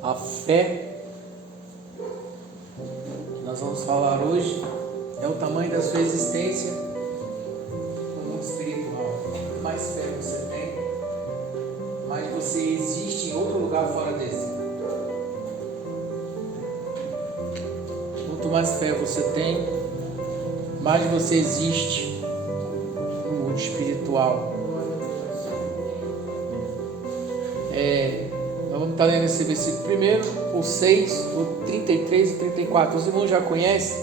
A fé que nós vamos falar hoje é o tamanho da sua existência no mundo espiritual. Quanto mais fé você tem, mais você existe em outro lugar fora desse. Quanto mais fé você tem, mais você existe no mundo espiritual. Nós vamos estar lendo esse versículo primeiro, o 6, o 33 e 34. Os irmãos já conhecem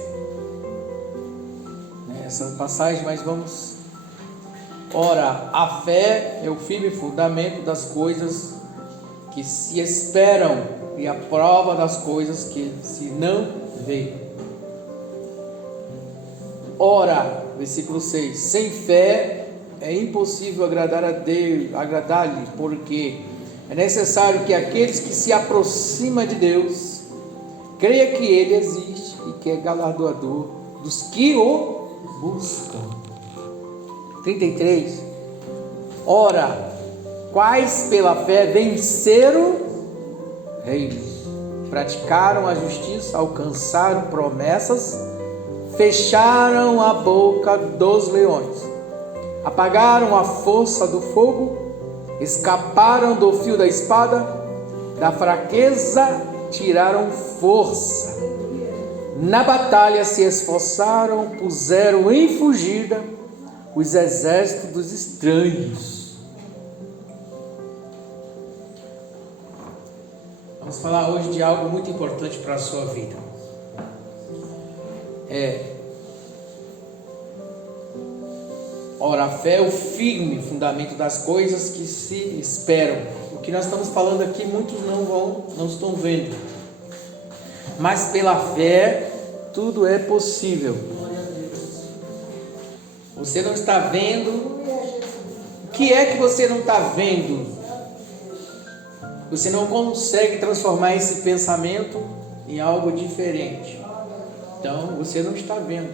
essa passagem, mas vamos. Ora, a fé é o firme fundamento das coisas que se esperam e a prova das coisas que se não vê. Ora, versículo 6: sem fé é impossível agradar a Deus, agradar-lhe, porque é necessário que aqueles que se aproximam de Deus creia que Ele existe e que é galardoador dos que o buscam. 33. Ora, quais pela fé venceram reinos, praticaram a justiça, alcançaram promessas, fecharam a boca dos leões, apagaram a força do fogo, escaparam do fio da espada, da fraqueza tiraram força, na batalha se esforçaram, puseram em fugida os exércitos dos estranhos. Vamos falar hoje de algo muito importante para a sua vida. Ora, a fé é o firme fundamento das coisas que se esperam. O que nós estamos falando aqui, muitos não estão vendo. Mas pela fé, tudo é possível. Você não está vendo. O que é que você não está vendo? Você não consegue transformar esse pensamento em algo diferente. Então, você não está vendo.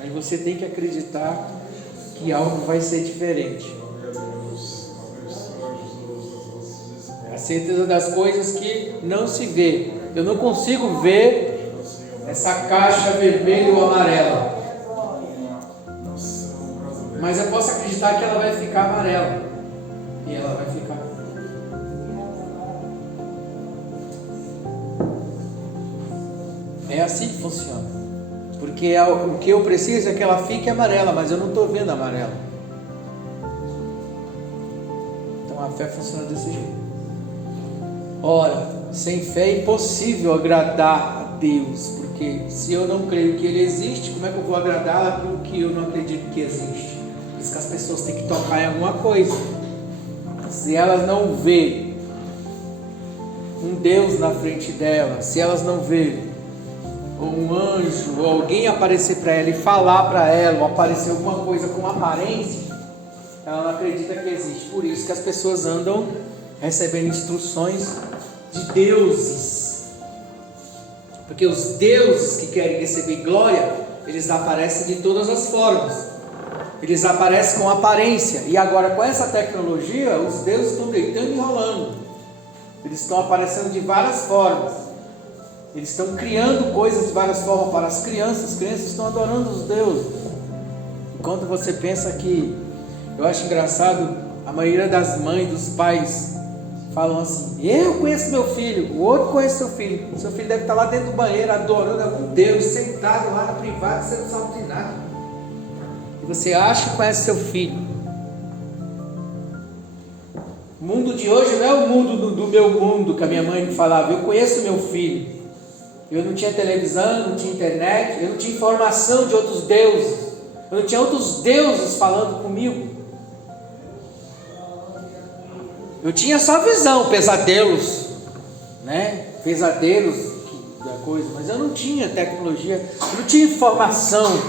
Mas você tem que acreditar que algo vai ser diferente. A certeza das coisas que não se vê. Eu não consigo ver essa caixa vermelha ou amarela, mas eu posso acreditar que ela vai ficar amarela. E ela vai ficar. É assim que funciona. Porque o que eu preciso é que ela fique amarela, mas eu não estou vendo amarela. Então a fé funciona desse jeito. Ora, sem fé é impossível agradar a Deus, porque se eu não creio que Ele existe, como é que eu vou agradar pelo que eu não acredito que existe? Por isso que as pessoas têm que tocar em alguma coisa. Se elas não vê um Deus na frente delas, se elas não vê ou um anjo, ou alguém aparecer para ela e falar para ela, ou aparecer alguma coisa com aparência, ela não acredita que existe. Por isso que as pessoas andam recebendo instruções de deuses, porque os deuses que querem receber glória, eles aparecem de todas as formas, eles aparecem com aparência. E agora com essa tecnologia, os deuses estão deitando e rolando, eles estão aparecendo de várias formas. Eles estão criando coisas de várias formas para as crianças estão adorando os deuses. Enquanto você pensa que... Eu acho engraçado, a maioria das mães, dos pais falam assim: eu conheço meu filho, o outro conhece seu filho. Seu filho deve estar lá dentro do banheiro adorando algum Deus, sentado lá na privada, você não sabe de nada. E você acha que conhece seu filho. O mundo de hoje não é o mundo do meu mundo, que a minha mãe me falava. Eu conheço meu filho. Eu não tinha televisão, não tinha internet, eu não tinha informação de outros deuses, eu não tinha outros deuses falando comigo. Eu tinha só visão, pesadelos, pesadelos da coisa, mas eu não tinha tecnologia, eu não tinha informação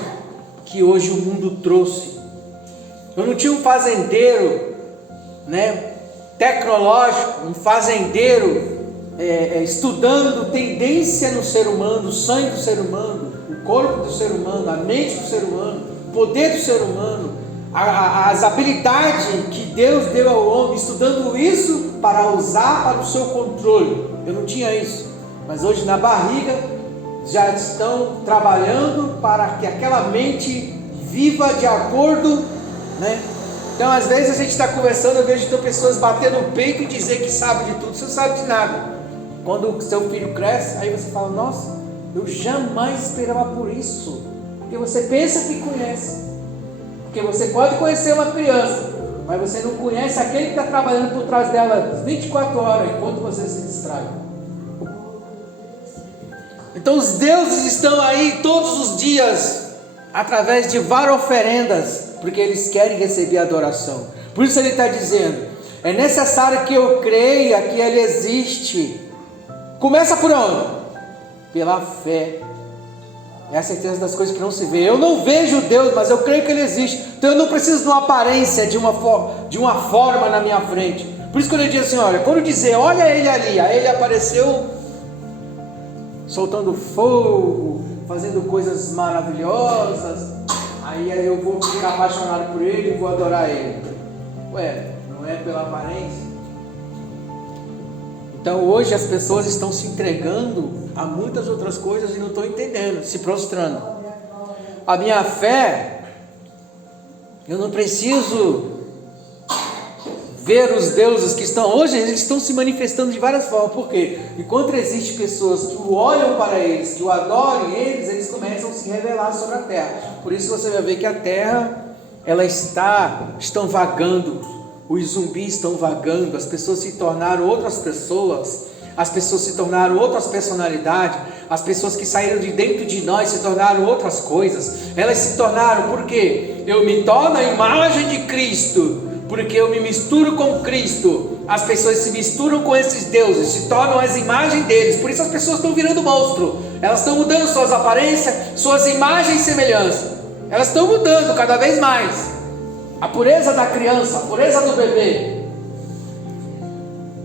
que hoje o mundo trouxe. Eu não tinha um fazendeiro, tecnológico, um fazendeiro estudando tendência no ser humano, o sangue do ser humano, o corpo do ser humano, a mente do ser humano, o poder do ser humano, as habilidades que Deus deu ao homem, estudando isso para usar para o seu controle. Eu não tinha isso, mas hoje na barriga já estão trabalhando para que aquela mente viva de acordo, né? Então às vezes a gente está conversando, eu vejo pessoas bater no peito e dizer que sabe de tudo. Você não sabe de nada. Quando o seu filho cresce, aí você fala: nossa, eu jamais esperava por isso. Porque você pensa que conhece. Porque você pode conhecer uma criança, mas você não conhece aquele que está trabalhando por trás dela 24 horas, enquanto você se distrai. Então os deuses estão aí todos os dias, através de várias oferendas, porque eles querem receber adoração. Por isso ele está dizendo: é necessário que eu creia que ele existe. Começa por onde? Pela fé. É a certeza das coisas que não se vê. Eu não vejo Deus, mas eu creio que ele existe. Então eu não preciso de uma aparência, de uma forma na minha frente. Por isso que ele diz assim: olha, quando dizer olha ele ali, aí ele apareceu soltando fogo, fazendo coisas maravilhosas, aí eu vou ficar apaixonado por ele e vou adorar ele. Ué, não é pela aparência? Então hoje as pessoas estão se entregando a muitas outras coisas e não estão entendendo, se prostrando. A minha fé, eu não preciso ver os deuses que estão hoje, eles estão se manifestando de várias formas. Por quê? Enquanto existem pessoas que olham para eles, que o adorem eles começam a se revelar sobre a terra. Por isso você vai ver que a terra, ela estão vagando, os zumbis estão vagando, as pessoas se tornaram outras pessoas, as pessoas se tornaram outras personalidades, as pessoas que saíram de dentro de nós se tornaram outras coisas. Elas se tornaram, porque eu me torno a imagem de Cristo, porque eu me misturo com Cristo. As pessoas se misturam com esses deuses, se tornam as imagens deles. Por isso as pessoas estão virando monstro. Elas estão mudando suas aparências, suas imagens e semelhanças. Elas estão mudando cada vez mais. A pureza da criança, a pureza do bebê,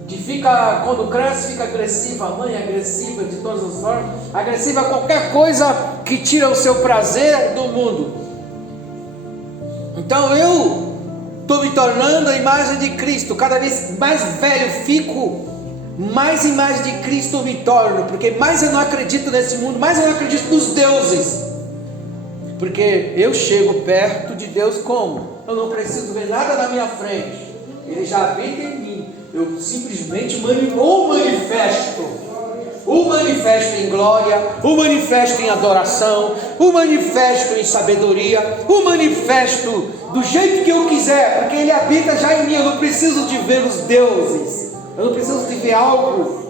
que fica, quando cresce, fica agressiva. A mãe é agressiva de todas as formas, agressiva a qualquer coisa que tira o seu prazer do mundo. Então eu estou me tornando a imagem de Cristo. Cada vez mais velho fico, mais imagem de Cristo me torno, porque mais eu não acredito nesse mundo, mais eu não acredito nos deuses, porque eu chego perto de Deus como? Eu não preciso ver nada na minha frente, ele já habita em mim. Eu simplesmente o manifesto em glória, o manifesto em adoração, o manifesto em sabedoria, o manifesto do jeito que eu quiser, porque ele habita já em mim. Eu não preciso de ver os deuses, eu não preciso de ver algo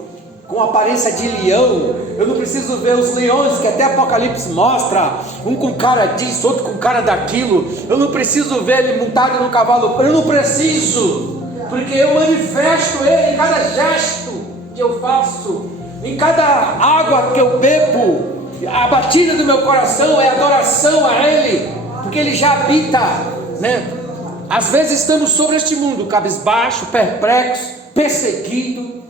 com aparência de leão, eu não preciso ver os leões que até Apocalipse mostra, um com cara disso, outro com cara daquilo. Eu não preciso ver ele montado no cavalo, eu não preciso, porque eu manifesto ele em cada gesto que eu faço, em cada água que eu bebo. A batida do meu coração é adoração a ele, porque ele já habita, né? Às vezes estamos sobre este mundo, cabisbaixo, perplexo, perseguido,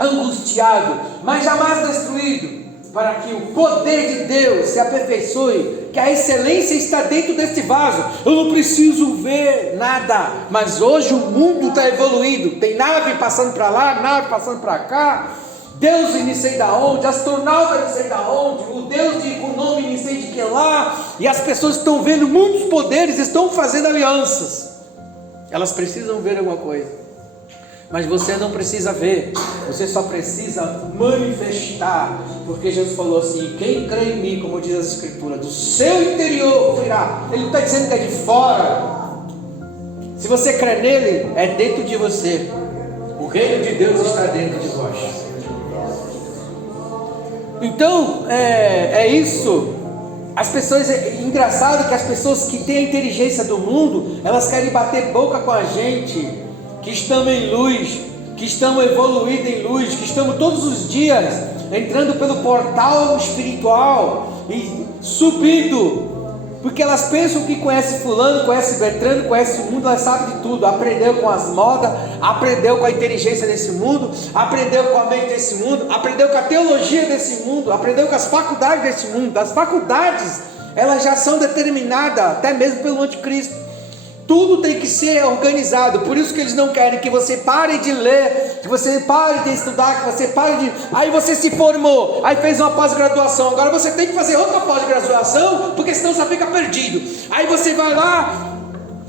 angustiado, mas jamais destruído, para que o poder de Deus se aperfeiçoe, que a excelência está dentro deste vaso. Eu não preciso ver nada, mas hoje o mundo está evoluído, tem nave passando para lá, nave passando para cá, Deus não sei da onde, astronauta não sei da onde, o Deus com nome não sei de que lá, e as pessoas estão vendo muitos poderes, estão fazendo alianças. Elas precisam ver alguma coisa, mas você não precisa ver, você só precisa manifestar, porque Jesus falou assim: quem crê em mim, como diz as escrituras, do seu interior virá. Ele não está dizendo que é de fora. Se você crê nele, é dentro de você. O reino de Deus está dentro de vós. Então é isso. As pessoas, é engraçado que as pessoas que têm a inteligência do mundo, elas querem bater boca com a gente, que estamos em luz, que estamos evoluindo em luz, que estamos todos os dias entrando pelo portal espiritual e subindo, porque elas pensam que conhece fulano, conhece Bertrano, conhece o mundo, elas sabem de tudo, aprendeu com as modas, aprendeu com a inteligência desse mundo, aprendeu com a mente desse mundo, aprendeu com a teologia desse mundo, aprendeu com as faculdades desse mundo. As faculdades, elas já são determinadas até mesmo pelo anticristo. Tudo tem que ser organizado. Por isso que eles não querem que você pare de ler, que você pare de estudar, que você pare de... Aí você se formou, aí fez uma pós-graduação, agora você tem que fazer outra pós-graduação, porque senão você fica perdido. Aí você vai lá,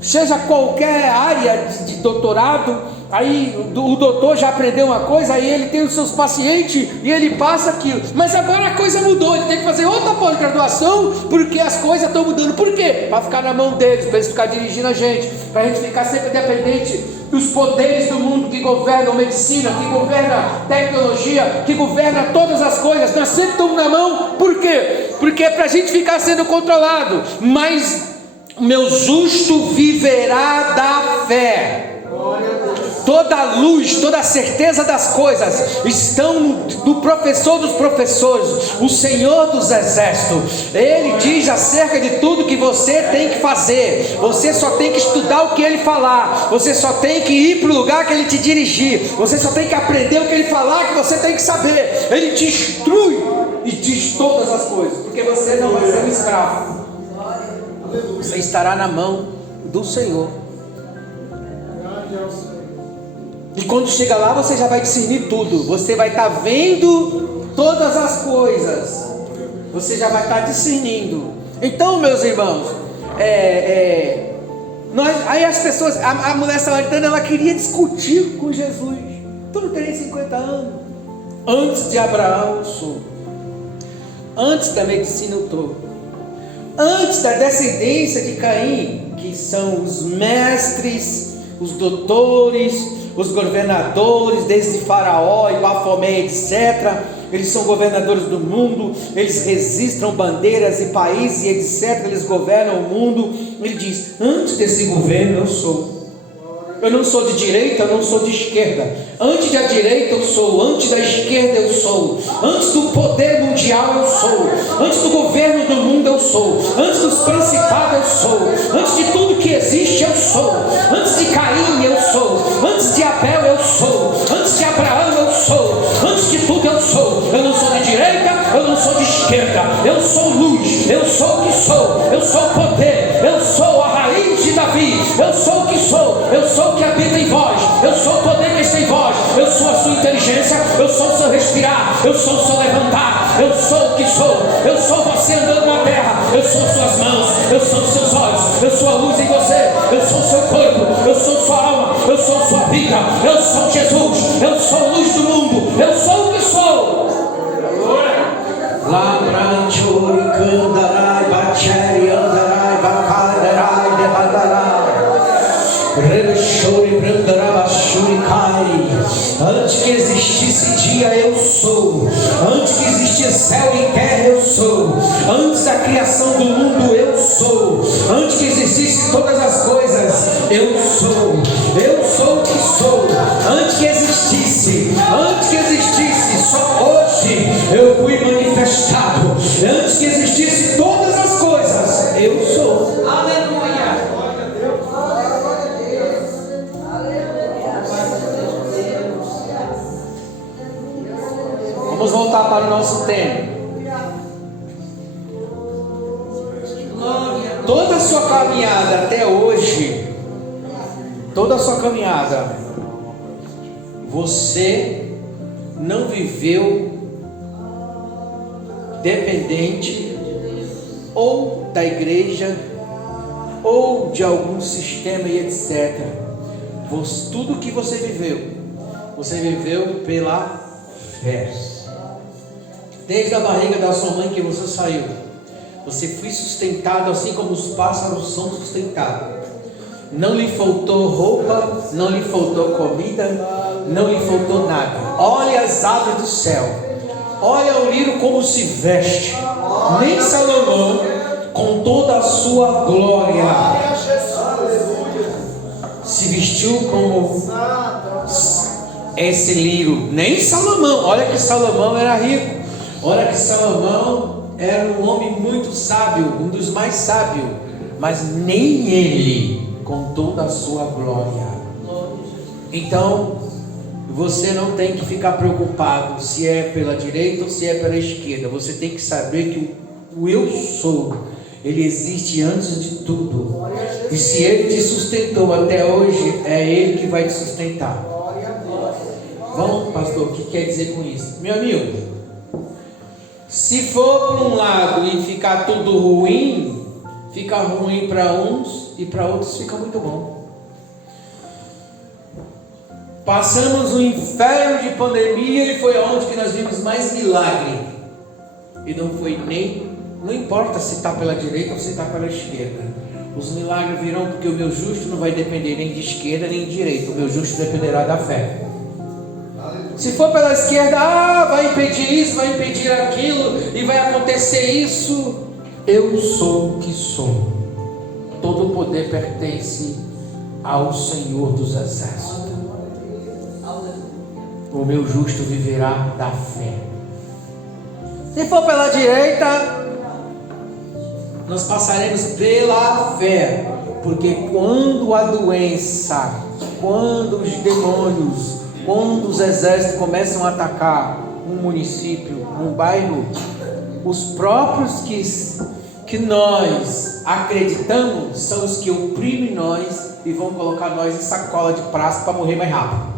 seja qualquer área de doutorado, aí o doutor já aprendeu uma coisa, aí ele tem os seus pacientes e ele passa aquilo, mas agora a coisa mudou, ele tem que fazer outra pós-graduação, porque as coisas estão mudando. Por quê? Para ficar na mão deles, para eles ficarem dirigindo a gente, para a gente ficar sempre dependente dos poderes do mundo que governam medicina, que governa tecnologia, que governa todas as coisas. Nós sempre estamos na mão. Por quê? Porque é para a gente ficar sendo controlado. Mas o meu justo viverá da fé. Toda a luz, toda a certeza das coisas estão no professor dos professores, o Senhor dos exércitos. Ele diz acerca de tudo que você tem que fazer. Você só tem que estudar o que ele falar, você só tem que ir para o lugar que ele te dirigir, você só tem que aprender o que ele falar, que você tem que saber. Ele te instrui e diz todas as coisas, porque você não vai ser um escravo, você estará na mão do Senhor. E quando chega lá, você já vai discernir tudo. Você vai estar vendo todas as coisas. Você já vai estar discernindo. Então, meus irmãos, aí as pessoas, a mulher samaritana, ela queria discutir com Jesus. Tu não teria 50 anos? Antes de Abraão eu sou. Antes da medicina eu estou. Antes da descendência de Caim, que são os mestres, os doutores, os governadores, desde Faraó e Bafomé, etc. Eles são governadores do mundo, eles registram bandeiras e países, etc. Eles governam o mundo. Ele diz: antes desse governo eu sou. Eu não sou de direita, eu não sou de esquerda. Antes da direita eu sou, antes da esquerda eu sou, antes do poder mundial eu sou, antes do governo do mundo eu sou, antes dos principados eu sou, antes de tudo que existe eu sou, antes de Caim eu sou, antes de Abel eu sou, antes de Abraão eu sou, antes de tudo eu sou. Eu não sou de direita, eu não sou de esquerda, eu sou luz, eu sou o que sou, eu sou poder, eu sou a raiz de Davi, eu sou o que sou, eu sou o que habita em vós, eu sou o poder que está em vós, eu sou a sua inteligência, eu sou o seu respirar, eu sou o seu levantar, eu sou o que sou, eu sou você andando na terra, eu sou suas mãos, eu sou os seus olhos, eu sou a luz em você, eu sou o seu corpo, eu sou sua alma, eu sou sua vida, eu sou Jesus, eu sou a luz do mundo, eu sou o que sou. Labranchori candarai bacheri andarai bacandarai debandarai rebechori brandarabachuri cai. Antes que existisse dia eu sou, antes que existisse céu e terra eu sou, antes da criação do mundo eu sou, antes que existisse todas as coisas eu sou o que sou. Antes que existisse, só hoje eu fui manifestado. Antes que existisse todas as coisas eu sou. Aleluia. Vamos voltar para o nosso tema. Toda a sua caminhada até hoje, toda a sua caminhada, você não viveu dependente ou da igreja ou de algum sistema e etc. Tudo que você viveu pela fé. Desde a barriga da sua mãe que você saiu, você foi sustentado assim como os pássaros são sustentados. Não lhe faltou roupa, não lhe faltou comida, não lhe faltou nada. Olha as aves do céu, olha o lírio como se veste. Nem Salomão, com toda a sua glória, se vestiu como esse lírio. Nem Salomão. Olha que Salomão era rico, olha que Salomão era um homem muito sábio, um dos mais sábios, mas nem ele com toda a sua glória. Então você não tem que ficar preocupado se é pela direita ou se é pela esquerda. Você tem que saber que o eu sou, Ele existe antes de tudo. E se Ele te sustentou até hoje, é Ele que vai te sustentar. Vamos, pastor, o que quer dizer com isso? Meu amigo, se for para um lado e ficar tudo ruim, fica ruim para uns e para outros fica muito bom. Passamos um inferno de pandemia e foi onde que nós vimos mais milagre. E não foi nem, não importa se está pela direita ou se está pela esquerda. Os milagres virão porque o meu justo não vai depender nem de esquerda nem de direita. O meu justo dependerá da fé. Se for pela esquerda, vai impedir isso, vai impedir aquilo e vai acontecer isso. Eu sou o que sou. Todo o poder pertence ao Senhor dos Exércitos. O meu justo viverá da fé. Se for pela direita, nós passaremos pela fé, porque quando a doença, quando os demônios, quando os exércitos começam a atacar um município, um bairro, os próprios que nós acreditamos são os que oprimem nós e vão colocar nós em sacola de praça para morrer mais rápido.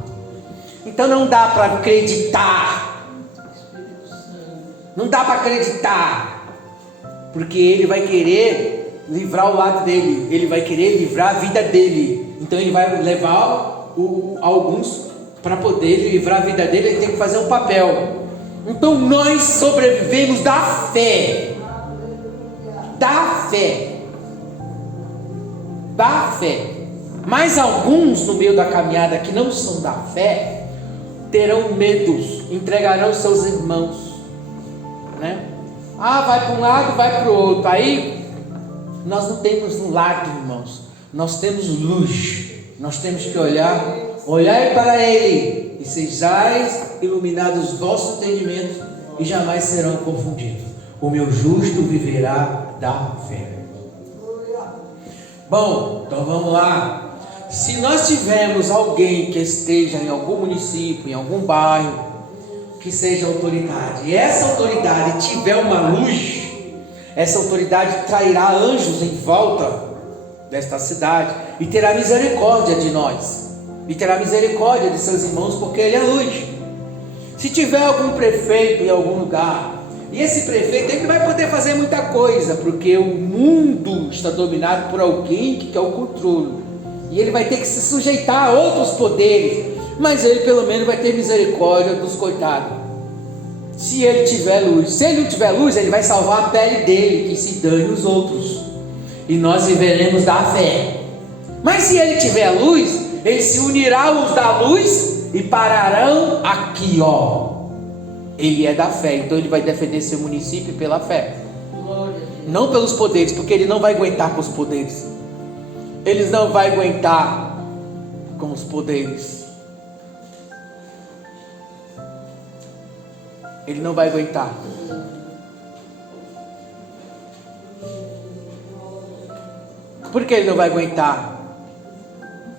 Então não dá para acreditar. Não dá para acreditar, porque ele vai querer livrar o lado dele, ele vai querer livrar a vida dele. Então ele vai levar alguns para poder livrar a vida dele, ele tem que fazer um papel. Então nós sobrevivemos da fé. Da fé. Da fé. Mas alguns no meio da caminhada que não são da fé terão medos, entregarão seus irmãos, né? Vai para um lado, vai para o outro. Aí nós não temos um lado, irmãos, nós temos luz. Nós temos que olhar para Ele, e sejais iluminados os vossos entendimentos, e jamais serão confundidos. O meu justo viverá da fé. Bom, então vamos lá. Se nós tivermos alguém que esteja em algum município, em algum bairro, que seja autoridade, e essa autoridade tiver uma luz, essa autoridade trairá anjos em volta desta cidade e terá misericórdia de nós, e terá misericórdia de seus irmãos, porque ele é luz. Se tiver algum prefeito em algum lugar, e esse prefeito ele vai poder fazer muita coisa, porque o mundo está dominado por alguém que quer o controle, e ele vai ter que se sujeitar a outros poderes, mas ele pelo menos vai ter misericórdia dos coitados. Se ele tiver luz, se ele não tiver luz, ele vai salvar a pele dele, que se dane os outros, e nós viveremos da fé. Mas se ele tiver luz, ele se unirá aos da luz e pararão aqui, ele é da fé, então ele vai defender seu município pela fé, não pelos poderes, porque ele não vai aguentar com os poderes. Eles não vão aguentar com os poderes. Ele não vai aguentar. Por que ele não vai aguentar?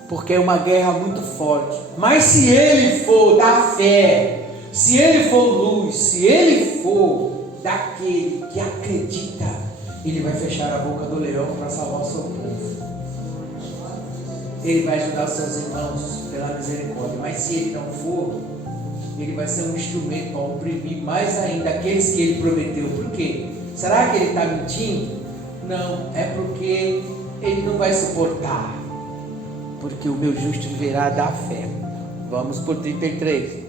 Porque é uma guerra muito forte. Mas se ele for da fé, se ele for luz, se ele for daquele que acredita, ele vai fechar a boca do leão para salvar o seu povo. Ele vai ajudar os seus irmãos pela misericórdia. Mas se ele não for, ele vai ser um instrumento para oprimir mais ainda aqueles que ele prometeu. Por quê? Será que ele está mentindo? Não, é porque ele não vai suportar. Porque o meu justo viverá da fé. Vamos por 33.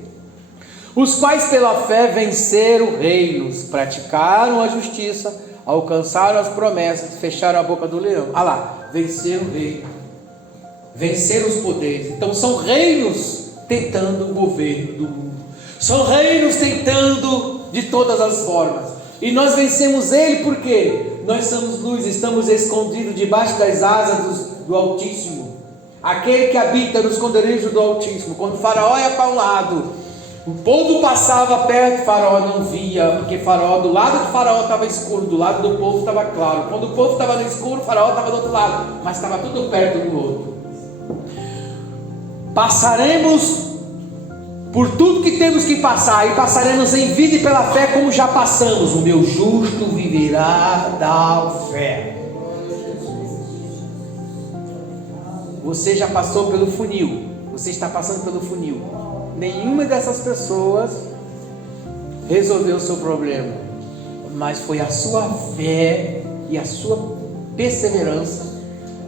Os quais pela fé venceram reinos, praticaram a justiça, alcançaram as promessas, fecharam a boca do leão. Lá, venceram o reino, venceram os poderes. Então são reinos tentando o governo do mundo, são reinos tentando de todas as formas, e nós vencemos ele porque nós somos luz, estamos escondidos debaixo das asas do Altíssimo, aquele que habita no esconderijo do Altíssimo. Quando o Faraó ia para um lado, o povo passava perto, o Faraó não via, porque Faraó, do lado do Faraó estava escuro, do lado do povo estava claro. Quando o povo estava no escuro, o Faraó estava do outro lado, mas estava tudo perto do outro. Passaremos por tudo que temos que passar, e passaremos em vida e pela fé como já passamos. O meu justo viverá da fé. Você já passou pelo funil, você está passando pelo funil. Nenhuma dessas pessoas resolveu o seu problema, mas foi a sua fé e a sua perseverança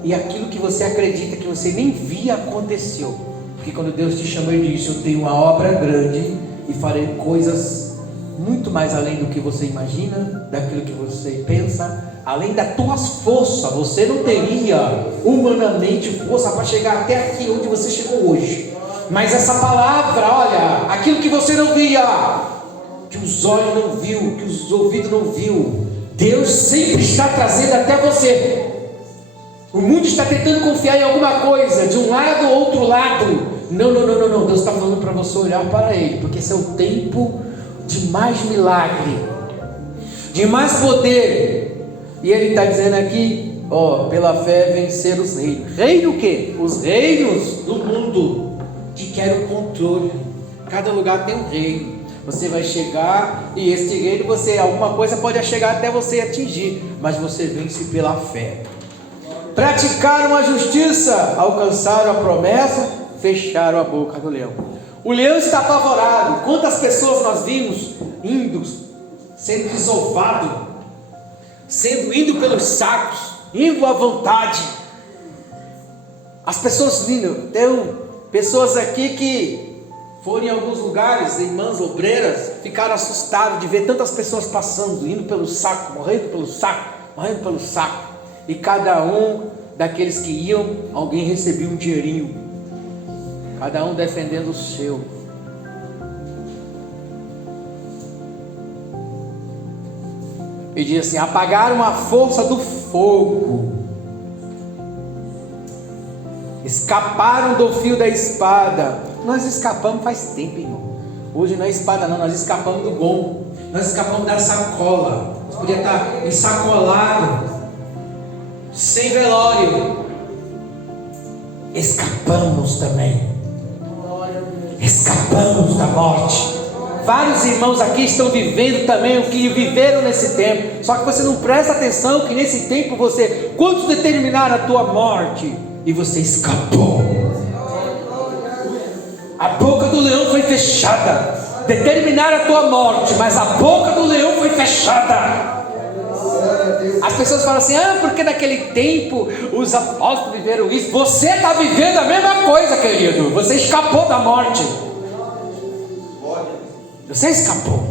e aquilo que você acredita que você nem via aconteceu. Porque quando Deus te chamou, Ele disse: eu tenho uma obra grande e farei coisas muito mais além do que você imagina, daquilo que você pensa, além das tuas forças. Você não teria humanamente força para chegar até aqui onde você chegou hoje, mas essa palavra, olha, aquilo que você não via, que os olhos não viu, que os ouvidos não viu, Deus sempre está trazendo até você. O mundo está tentando confiar em alguma coisa, de um lado ou outro lado. Não, Deus está falando para você olhar para Ele, porque esse é o tempo de mais milagre, de mais poder. E Ele está dizendo aqui, pela fé vencer os reinos. Reino o quê? Os reinos do mundo que querem o controle. Cada lugar tem um reino. Você vai chegar e este reino, alguma coisa pode chegar até você atingir, mas você vence pela fé. Praticaram a justiça, alcançaram a promessa, fecharam a boca do leão. O leão está apavorado. Quantas pessoas nós vimos indo, sendo desovado, indo pelos sacos, indo à vontade. As pessoas vindo. Tem pessoas aqui que foram em alguns lugares, irmãs obreiras, ficaram assustados de ver tantas pessoas passando, indo pelo saco, morrendo pelo saco. E cada um daqueles que iam, alguém recebia um dinheirinho, cada um defendendo o seu. E diz assim: apagaram a força do fogo, escaparam do fio da espada. Nós escapamos faz tempo, irmão. Hoje não é espada não, nós escapamos do gongo, nós escapamos da sacola. Nós podíamos estar ensacolado, sem velório. Escapamos também. Escapamos da morte. Vários irmãos aqui estão vivendo também o que viveram nesse tempo. Só que você não presta atenção que nesse tempo quantos determinaram a tua morte e você escapou. A boca do leão foi fechada. Determinaram a tua morte, mas a boca do leão foi fechada. As pessoas falam assim: porque naquele tempo os apóstolos viveram isso. Você está vivendo a mesma coisa, querido. Você escapou da morte. Você escapou.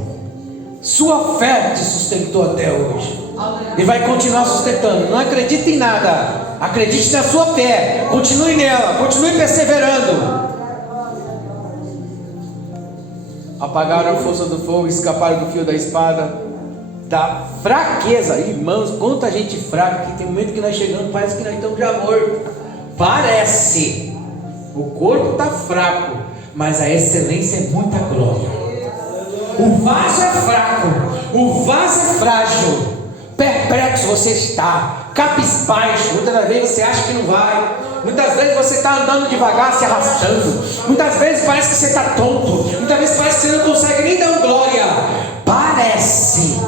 Sua fé te sustentou até hoje e vai continuar sustentando. Não acredite em nada, acredite na sua fé. Continue nela, continue perseverando. Apagaram a força do fogo, escaparam do fio da espada, da fraqueza. Irmãos, quanta gente fraca, que tem momento que nós chegamos, parece que nós estamos já mortos. Parece, o corpo está fraco, mas a excelência é muita glória. O vaso é fraco, o vaso é frágil, perplexo você está, cabisbaixo. Muitas das vezes você acha que não vai, muitas vezes você está andando devagar, se arrastando, muitas vezes parece que você está tonto, muitas vezes parece que você não consegue nem dar glória. Parece,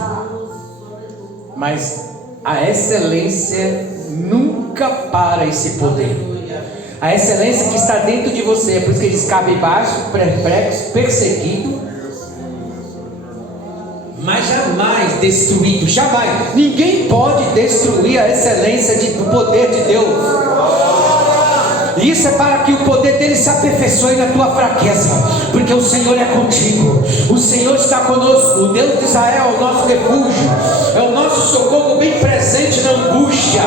mas a excelência nunca para esse poder. A excelência que está dentro de você, é por isso que ele diz: cabisbaixo, perplexo, perseguido, mas jamais destruído. Jamais. Ninguém pode destruir a excelência do poder de Deus. Isso é para que o poder dele se aperfeiçoe na tua fraqueza, porque o Senhor é contigo, o Senhor está conosco. O Deus de Israel é o nosso refúgio, é o nosso socorro bem presente na angústia.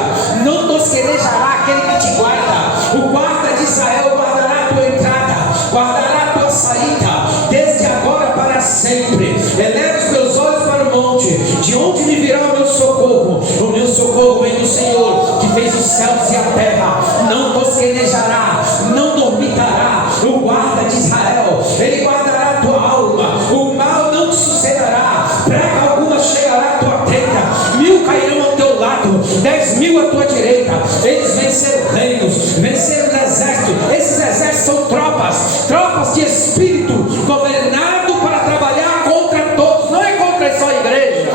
Não tosquerejará aquele que te guarda. O guarda de Israel guardará a tua entrada, guardará a tua saída, desde agora para sempre. Eleva os meus olhos para o monte, de onde me virá o meu socorro? O meu socorro vem do Senhor, que fez os céus e a terra. Não tosquenejará, não dormitará o guarda de Israel. Ele guardará a tua alma, o mal não te sucederá, praga alguma chegará à tua tenda. 1000 cairão ao teu lado, 10.000 à tua direita. Eles venceram reinos, venceram exércitos. Esses exércitos são tropas de Espírito governado para trabalhar contra todos, não é contra só a igreja.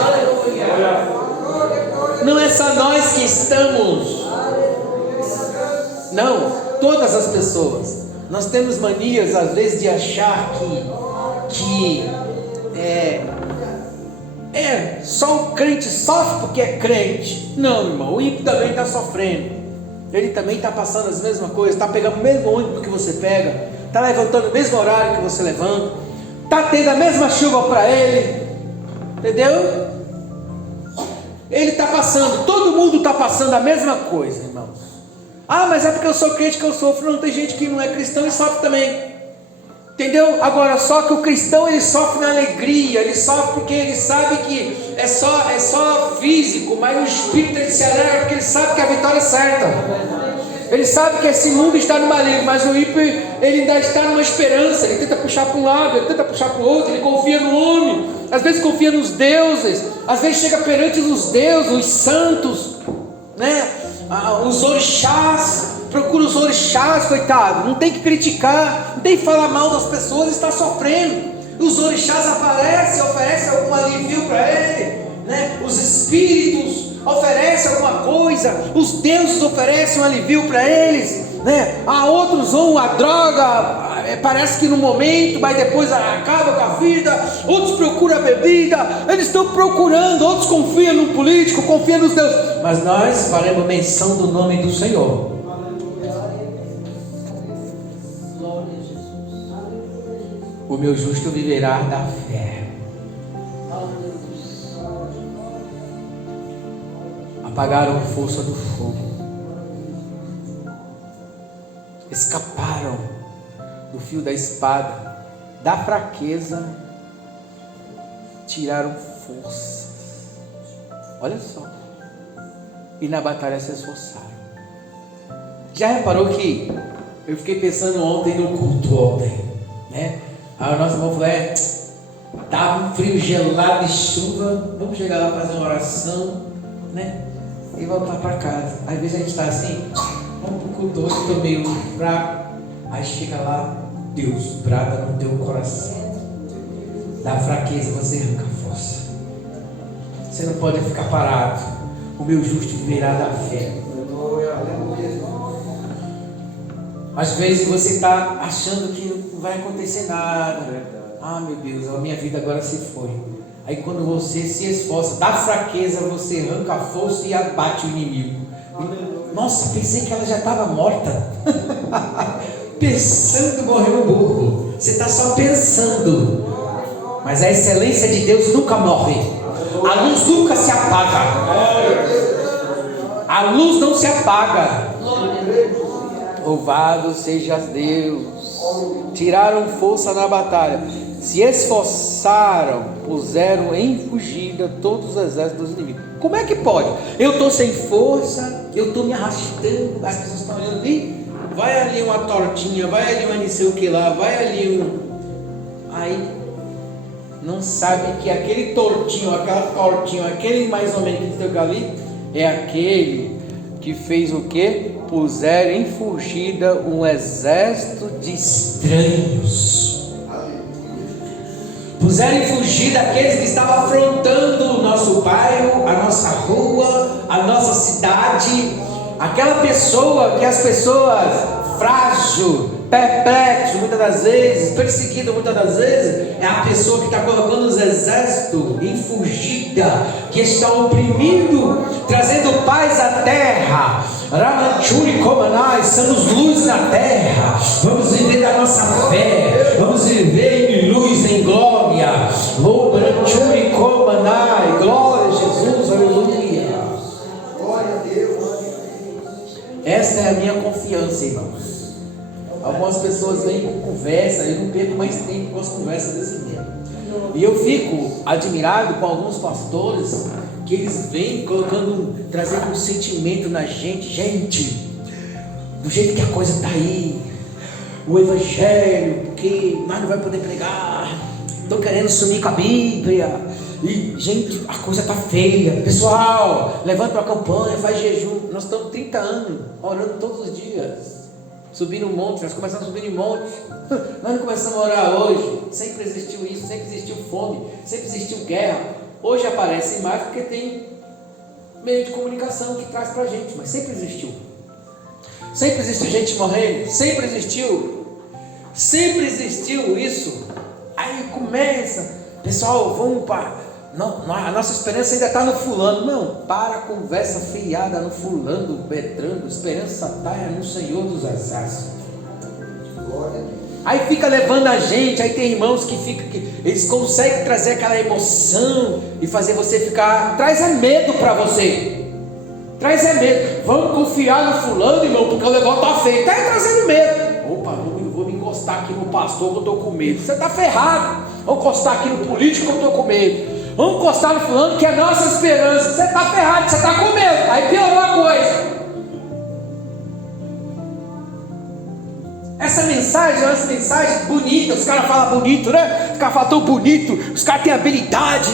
Não é só nós que estamos. Não, todas as pessoas. Nós temos manias às vezes de achar que só o crente sofre porque é crente. Não, irmão, o ímpio também está sofrendo. Ele também está passando as mesmas coisas, está pegando o mesmo ônibus que você pega, está levantando o mesmo horário que você levanta, está tendo a mesma chuva para ele, entendeu? Ele está passando, todo mundo está passando a mesma coisa, irmãos. Ah, mas é porque eu sou crente que eu sofro. Não, tem gente que não é cristão e sofre também, entendeu? Agora, só que o cristão, ele sofre na alegria, ele sofre porque ele sabe que é só físico, mas no espírito ele se alegra porque ele sabe que a vitória é certa. Ele sabe que esse mundo está no maligno, mas o ímpio, ele ainda está numa esperança. Ele tenta puxar para um lado, ele tenta puxar para o outro, ele confia no homem, às vezes confia nos deuses, às vezes chega perante os deuses, os santos, né? Os orixás, procura os orixás, coitado. Não tem que criticar, não tem que falar mal das pessoas, está sofrendo. Os orixás aparecem, oferecem algum alívio para ele, né? Os espíritos oferecem alguma coisa, os deuses oferecem um alívio para eles, né? Outros vão à droga, parece que no momento, mas depois acaba com a vida. Outros procuram a bebida, eles estão procurando. Outros confiam no político, confiam nos deuses, mas nós faremos menção do nome do Senhor. O meu justo viverá da fé. Apagaram a força do fogo, escaparam do fio da espada, da fraqueza, tiraram forças. Olha só, e na batalha se esforçaram. Já reparou que eu fiquei pensando ontem no culto ontem, né? Aí o nosso irmão falou: estava um frio gelado de chuva, vamos chegar lá fazer uma oração, né? E voltar para casa. Às vezes a gente está assim, vamos para o culto hoje, estou meio fraco. Aí chega lá, Deus brada no teu coração. Da fraqueza você arranca a força. Você não pode ficar parado. O meu justo viverá da fé. Às vezes você está achando que não vai acontecer nada. Ah, meu Deus, a minha vida agora se foi. Aí quando você se esforça, da fraqueza você arranca a força e abate o inimigo. Nossa, pensei que ela já estava morta. Pensando morrer um burro. Você está só pensando. Mas a excelência de Deus nunca morre. A luz nunca se apaga. A luz não se apaga. Louvado seja Deus. Tiraram força na batalha, se esforçaram, puseram em fugida todos os exércitos dos inimigos. Como é que pode? Eu estou sem força, eu estou me arrastando, as pessoas estão olhando ali, vai ali uma tortinha, vai ali uma não sei o que lá, vai ali aí não sabe que aquele tortinho, aquela tortinha, aquele mais ou menos que tem ali, é aquele que fez o quê? Puseram em fugida um exército de estranhos. Puseram em fugida aqueles que estavam afrontando o nosso bairro, a nossa rua, a nossa cidade. Aquela pessoa que as pessoas frágil, perplexo muitas das vezes, perseguido muitas das vezes, é a pessoa que está colocando os exércitos em fugida, que está oprimindo, trazendo paz à terra. Ramachuri Komanai, somos luz na terra. Vamos viver da nossa fé, vamos viver em luz, em glória. Ramachuri Komanai, glória a Jesus, aleluia. Glória a Deus. Esta é a minha confiança, irmãos. Algumas pessoas vêm com conversa, eu não perco mais tempo com as conversas desse tempo. E eu fico admirado com alguns pastores que eles vêm trazendo um sentimento na gente. Gente, do jeito que a coisa está aí, o evangelho, porque nós não vamos poder pregar, estão querendo sumir com a Bíblia, e gente, a coisa está feia. Pessoal, levanta uma campanha, faz jejum. Nós estamos 30 anos orando todos os dias, subir no monte, nós começamos a subir em monte. Nós não começamos a orar hoje. Sempre existiu isso, sempre existiu fome, sempre existiu guerra. Hoje aparece mais porque tem meio de comunicação que traz pra gente, mas sempre existiu. Sempre existiu gente morrendo, sempre existiu isso. Aí começa, pessoal, vamos para. Não, a nossa esperança ainda está no fulano. Não, para a conversa fiada no fulano, Bertrando. Esperança está no Senhor dos Exércitos. Aí fica levando a gente. Aí tem irmãos que eles conseguem trazer aquela emoção e fazer você ficar. Traz é medo para você. Traz é medo. Vamos confiar no fulano, irmão, porque o negócio está feio. Está trazendo medo. Opa, vou me encostar aqui no pastor que eu estou com medo. Você está ferrado. Vamos encostar aqui no político que eu estou com medo. Vamos encostar no fulano que é a nossa esperança. Você está ferrado, você está com medo. Aí piorou a coisa. Essa mensagem é uma mensagem bonita. Os caras falam bonito, né? Os caras falam tão bonito. Os caras têm habilidade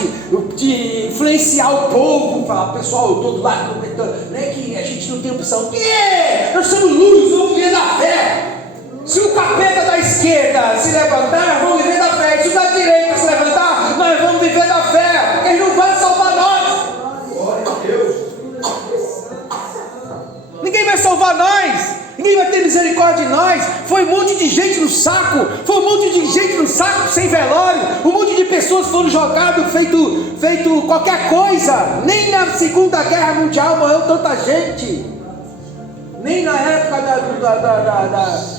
de influenciar o povo. Falar, pessoal, eu estou do lado do né, que a gente não tem opção. Nós somos luz, vamos viver da fé. Se o capeta da esquerda se levantar, nós vamos viver da fé. Se o da direita se levantar, nós vamos viver da fé. Porque ele não vai salvar nós. Glória a Deus. Ninguém vai salvar nós. Ninguém vai ter misericórdia de nós. Foi um monte de gente no saco. Foi um monte de gente no saco sem velório. Um monte de pessoas foram jogadas, feito qualquer coisa. Nem na Segunda Guerra Mundial morreu tanta gente. Nem na época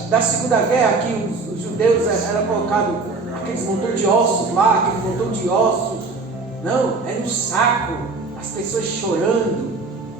da Segunda Guerra, que os judeus eram colocados aqueles montões de ossos lá, aqueles montões de ossos. Não, é no saco, as pessoas chorando.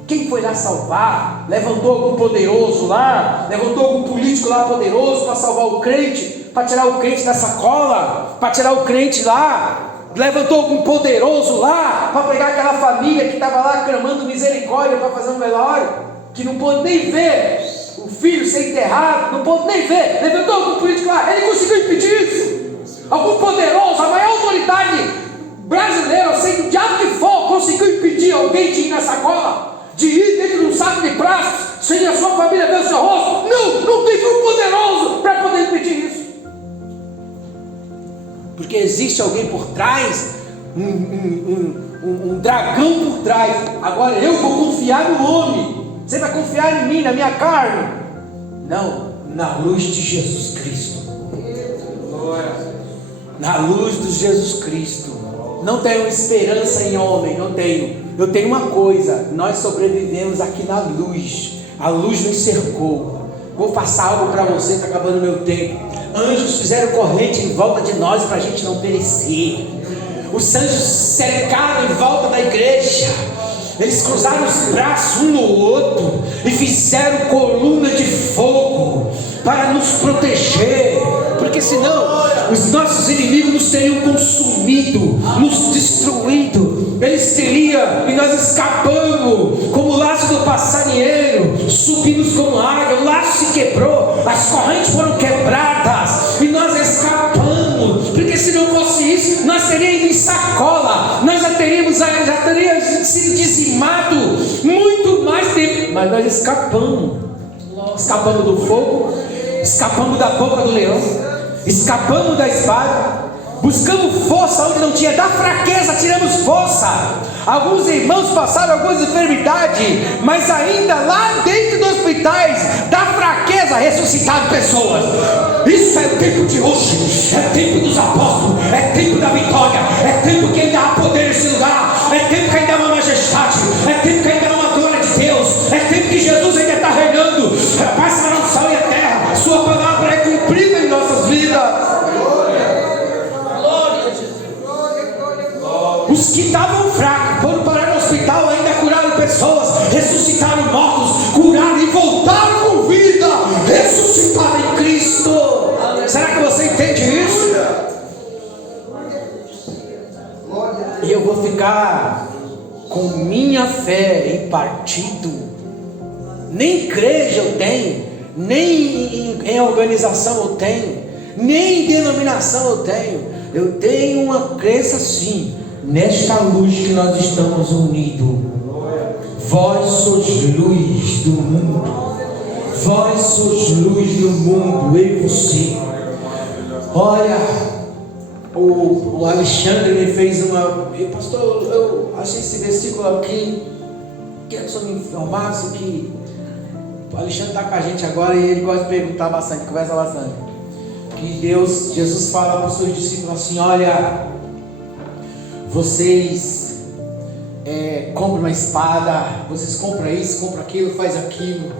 Quem foi lá salvar? Levantou algum poderoso lá? Levantou algum político lá poderoso para salvar o crente? Para tirar o crente da sacola? Para tirar o crente lá? Levantou algum poderoso lá para pegar aquela família que estava lá clamando misericórdia para fazer um velório? Que não pôde nem ver o filho ser enterrado, não pôde nem ver. Levantou algum político lá? Ele conseguiu impedir isso? Algum poderoso, a maior autoridade brasileira, sem o diabo que for, conseguiu impedir alguém de ir na sacola? De ir dentro de um saco de pratos, sem a sua família ver o seu rosto? Não teve um poderoso para poder impedir isso. Porque existe alguém por trás, um dragão por trás. Agora eu vou confiar no homem. Você vai confiar em mim, na minha carne? Não, na luz de Jesus Cristo. Na luz de Jesus Cristo. Não tenho esperança em homem, não tenho. Eu tenho uma coisa, nós sobrevivemos aqui na luz. A luz nos cercou. Vou passar algo para você, está acabando o meu tempo. Anjos fizeram corrente em volta de nós para a gente não perecer. Os anjos cercaram em volta da igreja. Eles cruzaram os braços um no outro e fizeram coluna de fogo para nos proteger, porque senão os nossos inimigos nos teriam consumido, nos destruído. Eles teriam, e nós escapamos como o laço do passarinheiro, subimos como águia, o laço se quebrou, as correntes foram quebradas e nós escapamos, porque se não fosse isso, nós teríamos em sacola, nós já teríamos sido dizimados muito mais tempo, mas nós escapamos do fogo, escapamos da boca do leão, escapamos da espada, buscamos força onde não tinha, da fraqueza tiramos força. Alguns irmãos passaram algumas enfermidades, mas ainda lá dentro dos hospitais, da fraqueza ressuscitaram pessoas. Isso é o tempo de hoje, é tempo dos apóstolos, é tempo da vitória, é tempo que ainda há poder nesse lugar, é tempo que ainda há uma majestade, é tempo que ainda há uma glória de Deus, é tempo que Jesus ainda está reinando. Passará o céu e a terra, a sua palavra é cumprida em nossas vidas. Os que estavam fracos foram parar no hospital, ainda curaram pessoas, ressuscitaram mortos, curaram e voltaram com vida, ressuscitaram em Cristo. Será que você entende isso? E eu vou ficar com minha fé em partido. Nem igreja eu tenho, nem em organização eu tenho, nem em denominação eu tenho. Eu tenho uma crença sim, nesta luz que nós estamos unidos. Vós sois luz do mundo. Vós sois luz do mundo, eu e você. Olha, o Alexandre me fez uma... Pastor, eu achei esse versículo aqui. Queria que o senhor me informasse que... O Alexandre está com a gente agora e ele gosta de perguntar bastante, conversa bastante. Que Jesus fala para os seus discípulos assim: olha, vocês compram uma espada, vocês compram isso, compram aquilo, faz aquilo,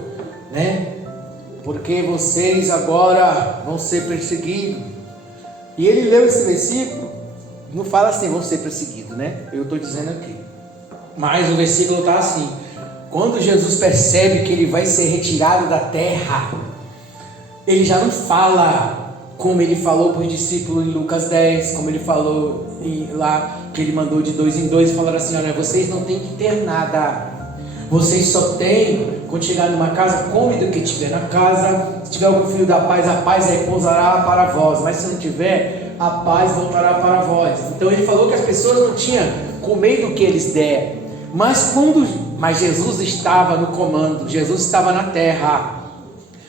né? Porque vocês agora vão ser perseguidos. E ele leu esse versículo, não fala assim, vão ser perseguidos, né? Eu estou dizendo aqui. Mas o versículo está assim: quando Jesus percebe que ele vai ser retirado da terra, ele já não fala como ele falou para os discípulos em Lucas 10, como ele falou lá, que ele mandou de 2 em 2, falando assim: olha, vocês não têm que ter nada, vocês só têm, quando chegar numa casa, come do que tiver na casa. Se tiver algum filho da paz, a paz repousará para vós, mas se não tiver, a paz voltará para vós. Então ele falou que as pessoas não tinham comer do que eles der, mas Jesus estava no comando, Jesus estava na terra.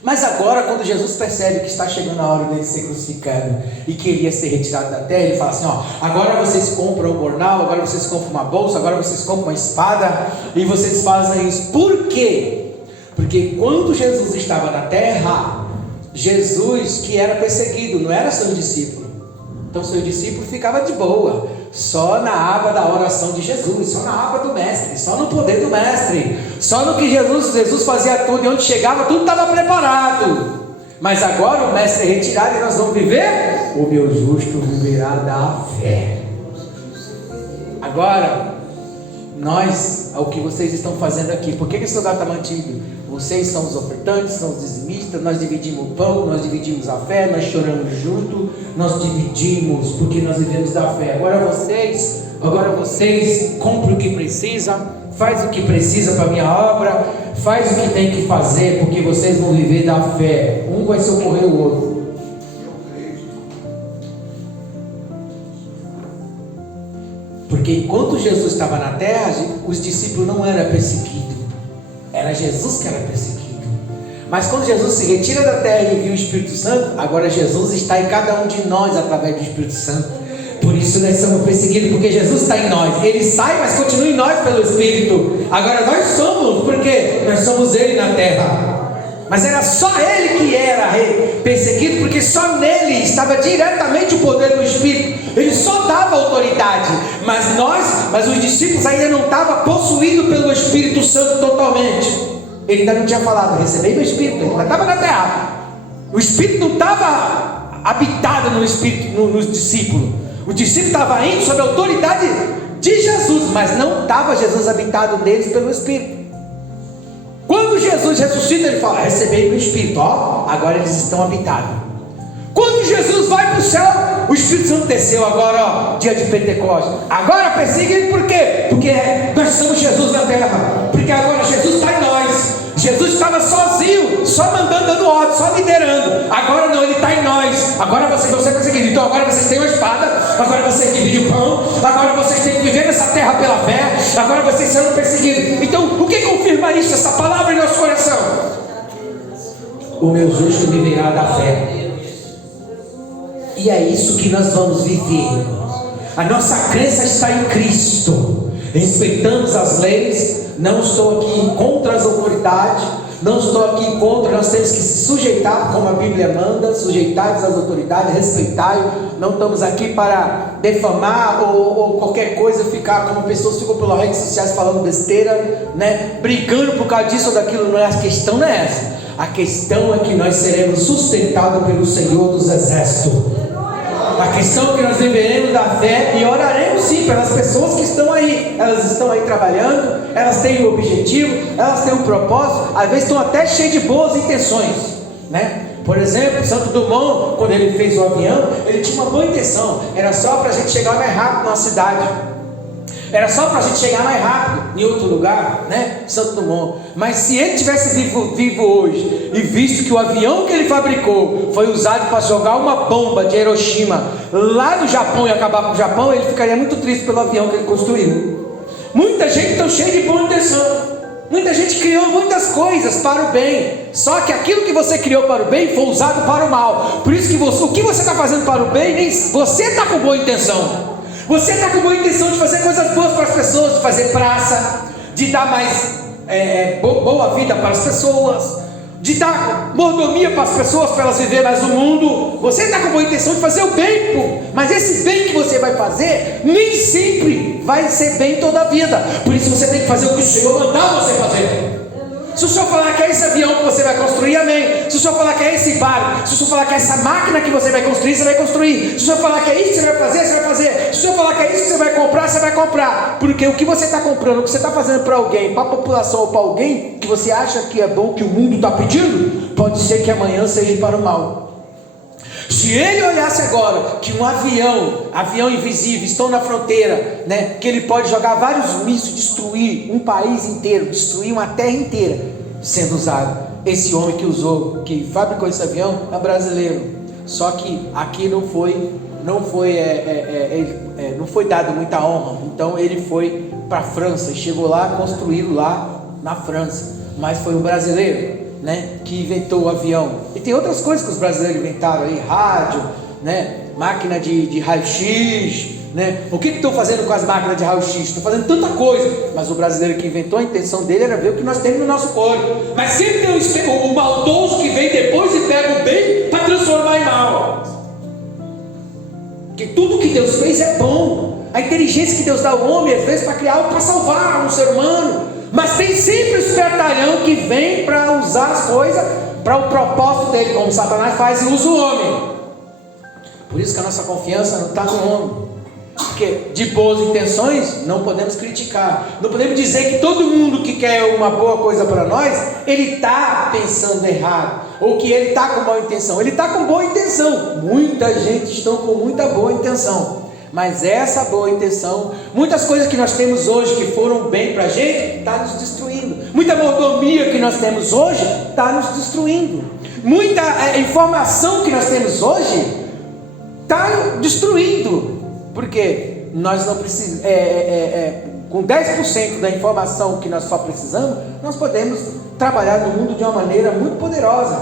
Mas agora, quando Jesus percebe que está chegando a hora dele ser crucificado e que ele ia ser retirado da terra, ele fala assim: ó, agora vocês compram um jornal, agora vocês compram uma bolsa, agora vocês compram uma espada e vocês fazem isso. Por quê? Porque quando Jesus estava na terra, Jesus que era perseguido, não era seu discípulo. Então seu discípulo ficava de boa, só na aba da oração de Jesus, só na aba do mestre, só no poder do mestre, só no que Jesus fazia tudo, e onde chegava tudo estava preparado. Mas agora o mestre é retirado e nós vamos viver, o meu justo viverá da fé. Agora, o que vocês estão fazendo aqui, por que esse lugar está mantido? Vocês são os ofertantes, são os dizimistas, nós dividimos o pão, nós dividimos a fé, nós choramos junto, nós dividimos, porque nós vivemos da fé. Agora vocês comprem o que precisa, faz o que precisa para a minha obra, faz o que tem que fazer, porque vocês vão viver da fé. Um vai socorrer o outro. Porque enquanto Jesus estava na terra, os discípulos não eram perseguidos, era Jesus que era perseguido. Mas quando Jesus se retira da terra e envia o Espírito Santo, agora Jesus está em cada um de nós através do Espírito Santo. Por isso nós somos perseguidos, porque Jesus está em nós. Ele sai, mas continua em nós pelo Espírito. Agora nós somos, porque nós somos Ele na terra. Mas era só Ele que era perseguido, porque só nele estava diretamente o poder do Espírito. Ele só dava autoridade, mas os discípulos ainda não estavam possuídos pelo Espírito Santo totalmente. Ele ainda não tinha falado: recebei meu Espírito. Ele ainda estava na terra. O Espírito não estava habitado no Espírito, nos discípulos. O discípulo estava indo sob a autoridade de Jesus, mas não estava Jesus habitado neles pelo Espírito. Quando Jesus ressuscita, ele fala: recebei meu Espírito, ó, agora eles estão habitados. Quando Jesus vai para o céu, o Espírito Santo desceu agora, ó, dia de Pentecostes. Agora persegue ele, por quê? Porque nós somos Jesus na terra, porque agora Jesus está em nós. Jesus estava sozinho, só mandando, dando ordem, só liderando. Agora não, ele está em nós. Agora vocês vão ser perseguidos. Então agora vocês têm uma espada, agora vocês dividem o pão, agora vocês têm que viver nessa terra pela fé, agora vocês serão perseguidos. Então o que confirma isso? Essa palavra em nosso coração: o meu justo viverá da fé. E é isso que nós vamos viver. A nossa crença está em Cristo. Respeitamos as leis. Não estou aqui contra as autoridades, não estou aqui contra. Nós temos que se sujeitar, como a Bíblia manda: sujeitai-vos às autoridades, respeitai. Não estamos aqui para defamar ou qualquer coisa, ficar como pessoas ficam pelas redes sociais falando besteira, né? Brigando por causa disso ou daquilo. Não é, a questão não é essa. A questão é que nós seremos sustentados pelo Senhor dos Exércitos. A questão é que nós viveremos da fé e oraremos sim pelas pessoas que estão aí. Elas estão aí trabalhando, elas têm um objetivo, elas têm um propósito, às vezes estão até cheias de boas intenções, né? Por exemplo, Santo Dumont, quando ele fez o avião, ele tinha uma boa intenção. Era só para a gente chegar mais rápido numa cidade, era só para a gente chegar mais rápido em outro lugar, né? Santo Dumont. Mas se ele tivesse vivo hoje e visto que o avião que ele fabricou foi usado para jogar uma bomba de Hiroshima lá no Japão e acabar com o Japão, ele ficaria muito triste pelo avião que ele construiu. Muita gente está cheia de boa intenção, muita gente criou muitas coisas para o bem, Só que aquilo que você criou para o bem foi usado para o mal. Por isso que o que você está fazendo para o bem, nem você está com boa intenção. Você está com boa intenção de fazer coisas boas para as pessoas, de fazer praça, de dar mais boa vida para as pessoas, de dar mordomia para as pessoas, para elas viverem mais no mundo. Você está com boa intenção de fazer o bem, mas esse bem que você vai fazer nem sempre vai ser bem toda a vida. Por isso você tem que fazer o que o Senhor mandar você fazer. Se o Senhor falar que é esse avião que você vai construir, amém. Se o Senhor falar que é esse barco, se o Senhor falar que é essa máquina que você vai construir, você vai construir. Se o Senhor falar que é isso que você vai fazer, você vai fazer. Se o Senhor falar que é isso que você vai comprar, você vai comprar. Porque o que você está comprando, o que você está fazendo para alguém, para a população ou para alguém que você acha que é bom, que o mundo está pedindo, pode ser que amanhã seja para o mal. Se ele olhasse agora que um avião invisível, estão na fronteira, né, que ele pode jogar vários mísseis, destruir um país inteiro, destruir uma terra inteira, sendo usado. Esse homem que fabricou esse avião é brasileiro. Só que aqui não foi dado muita honra. Então ele foi para a França, chegou lá, construíram lá na França. Mas foi um brasileiro, né, que inventou o avião. E tem outras coisas que os brasileiros inventaram aí, rádio, né, máquina de raio-x, né? O que estão fazendo com as máquinas de raio-x? Estão fazendo tanta coisa, mas o brasileiro que inventou, a intenção dele era ver o que nós temos no nosso olho. Mas sempre tem o maldoso que vem depois e pega o bem para transformar em mal. Porque tudo que Deus fez é bom. A inteligência que Deus dá ao homem, às vezes, para criar algo, para salvar um ser humano. Mas tem sempre o espertalhão que vem para usar as coisas para o propósito dele, como Satanás faz e usa o homem. Por isso que a nossa confiança não está no homem. Porque de boas intenções não podemos criticar. Não podemos dizer que todo mundo que quer uma boa coisa para nós, ele está pensando errado, ou que ele está com boa intenção. Ele está com boa intenção. Muita gente está com muita boa intenção. Mas essa boa intenção, muitas coisas que nós temos hoje que foram bem para a gente, está nos destruindo. Muita mordomia que nós temos hoje está nos destruindo. Muita informação que nós temos hoje está destruindo. Porque nós não precisamos, com 10% da informação que nós só precisamos, nós podemos trabalhar no mundo de uma maneira muito poderosa.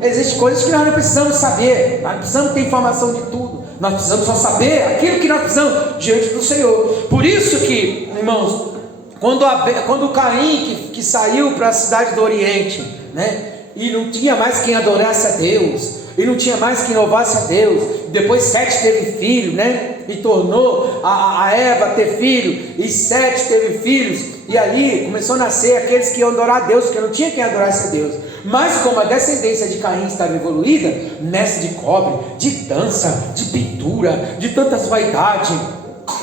Existem coisas que nós não precisamos saber, nós não precisamos ter informação de tudo. Nós precisamos só saber aquilo que nós precisamos diante do Senhor. Por isso que, irmãos, quando Caim que saiu para a cidade do Oriente, né, e não tinha mais quem adorasse a Deus, e não tinha mais quem louvasse a Deus, depois Sete teve filho, né, e tornou a Eva ter filho, e Sete teve filhos, e ali começou a nascer aqueles que iam adorar a Deus, porque não tinha quem adorasse a Deus. Mas como a descendência de Caim estava evoluída, mestre de cobre, de dança, de pintura, de tantas vaidades,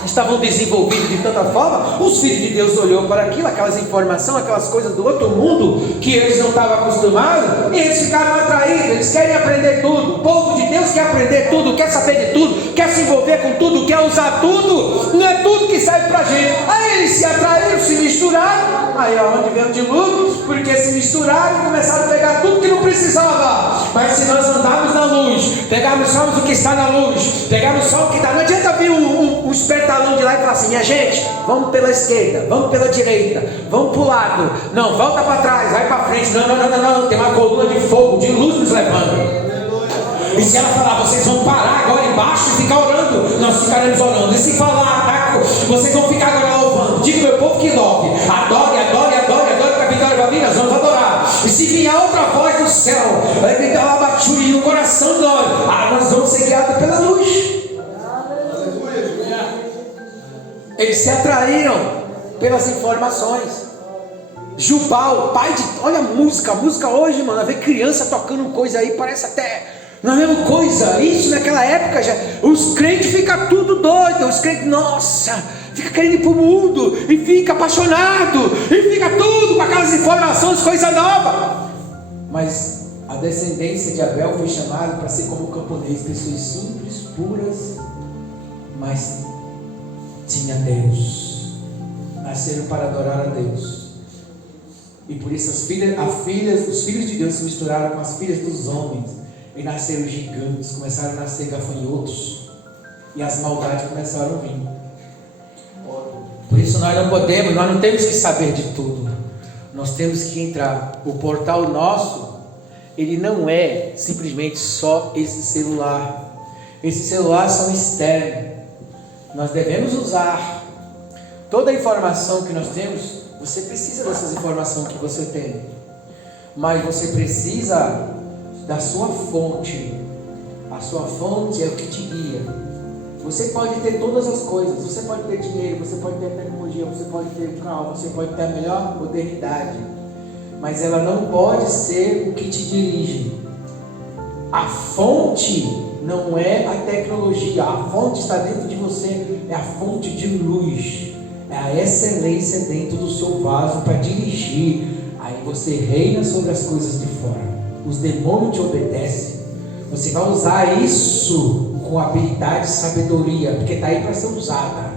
estavam desenvolvidos de tanta forma, os filhos de Deus olhou para aquilo, aquelas informações, aquelas coisas do outro mundo, que eles não estavam acostumados, e eles ficaram atraídos, eles querem aprender tudo. O povo de Deus quer aprender tudo, quer saber de tudo, quer se envolver com tudo, quer usar tudo, não é tudo que serve para a gente. Aí eles se atraíram, se misturaram, aí é onde veio o dilúvio, porque se misturaram e começaram a pegar tudo que não precisava. Mas se nós andarmos na luz, pegarmos só o que está na luz, pegarmos só o que está, não adianta vir um espertalão de lá e falar assim: minha gente, vamos pela esquerda, vamos pela direita, vamos para o lado, não, volta para trás, vai para frente, não, tem uma coluna de fogo, de luz nos levando. E se ela falar, vocês vão parar agora embaixo e ficar orando, nós ficaremos orando. E se falar, vocês vão ficar agora louvando, diga meu povo que louve, adore, que a vitória vai vir, nós vamos adorar. E se vier outra voz do céu, vai vir uma batida e o coração dói, nós vamos ser guiados pela luz. Eles se atraíram pelas informações. Jubal, pai de... Olha a música hoje, mano. Ver criança tocando coisa aí, parece até não é a mesma coisa. Isso naquela época já. Os crentes ficam tudo doidos. Os crentes, nossa, fica querendo ir pro mundo. E fica apaixonado. E fica tudo com aquelas informações, coisa nova. Mas a descendência de Abel foi chamada para ser como camponês, pessoas simples, puras, mas tinha Deus, nasceram para adorar a Deus. E por isso os filhos de Deus se misturaram com as filhas dos homens, e nasceram gigantes, começaram a nascer gafanhotos, e as maldades começaram a vir. Por isso nós não temos que saber de tudo. Nós temos que entrar. O portal nosso ele não é simplesmente só esse celular. Esses celulares são externos. Nós devemos usar toda a informação que nós temos. Você precisa dessas informações que você tem, mas você precisa da sua fonte. A sua fonte é o que te guia. Você pode ter todas as coisas, você pode ter dinheiro, você pode ter tecnologia, você pode ter carro, você pode ter a melhor modernidade, mas ela não pode ser o que te dirige. A fonte não é a tecnologia, a fonte está dentro de você, é a fonte de luz, é a excelência dentro do seu vaso para dirigir. Aí você reina sobre as coisas de fora, os demônios te obedecem. Você vai usar isso com habilidade e sabedoria, porque está aí para ser usada.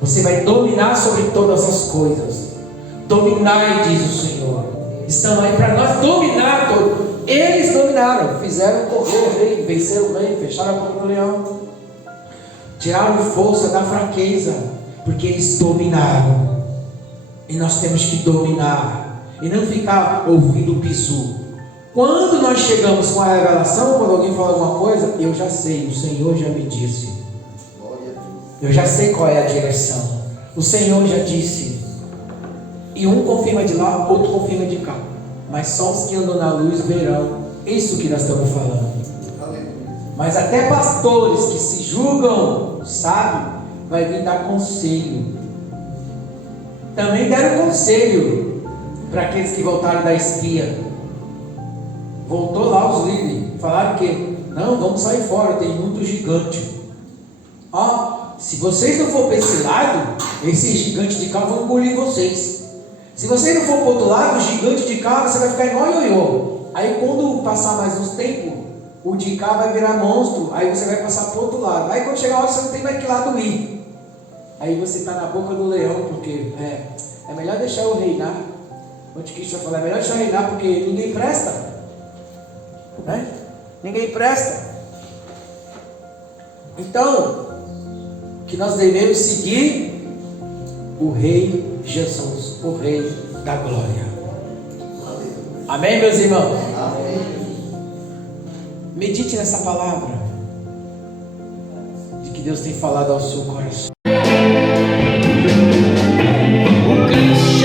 Você vai dominar sobre todas as coisas. Dominai, diz o Senhor. Estão aí para nós dominar todo. Eles dominaram, fizeram correr o rei, venceram o rei, fecharam a boca do leão, tiraram força da fraqueza, porque eles dominaram. E nós temos que dominar e não ficar ouvindo o bizu. Quando nós chegamos com a revelação, quando alguém fala alguma coisa, eu já sei, o Senhor já me disse. Eu já sei qual é a direção. O Senhor já disse. E um confirma de lá, outro confirma de cá. Mas só os que andam na luz verão. Isso que nós estamos falando. Mas até pastores que se julgam, sabe, vai vir dar conselho. Também deram conselho para aqueles que voltaram da espia. Voltou lá os líderes, falaram que não, vamos sair fora, tem muito gigante. Se vocês não for para esse lado, esses gigantes de cá vão engolir vocês. Se vocês não for para o outro lado, o gigante de cá, você vai ficar igual ioiô. Aí quando passar mais uns tempos, o de cá vai virar monstro, aí você vai passar para o outro lado. Aí quando chegar a hora, você não tem mais que lado ir. Aí você está na boca do leão, porque é melhor deixar eu reinar. O anticristo vai falar, é melhor deixar eu reinar, porque ninguém presta. Ninguém presta. Então, que nós devemos seguir o Rei Jesus, o Rei da Glória. Amém, meus irmãos? Amém. Medite nessa palavra de que Deus tem falado ao seu coração. O Cristo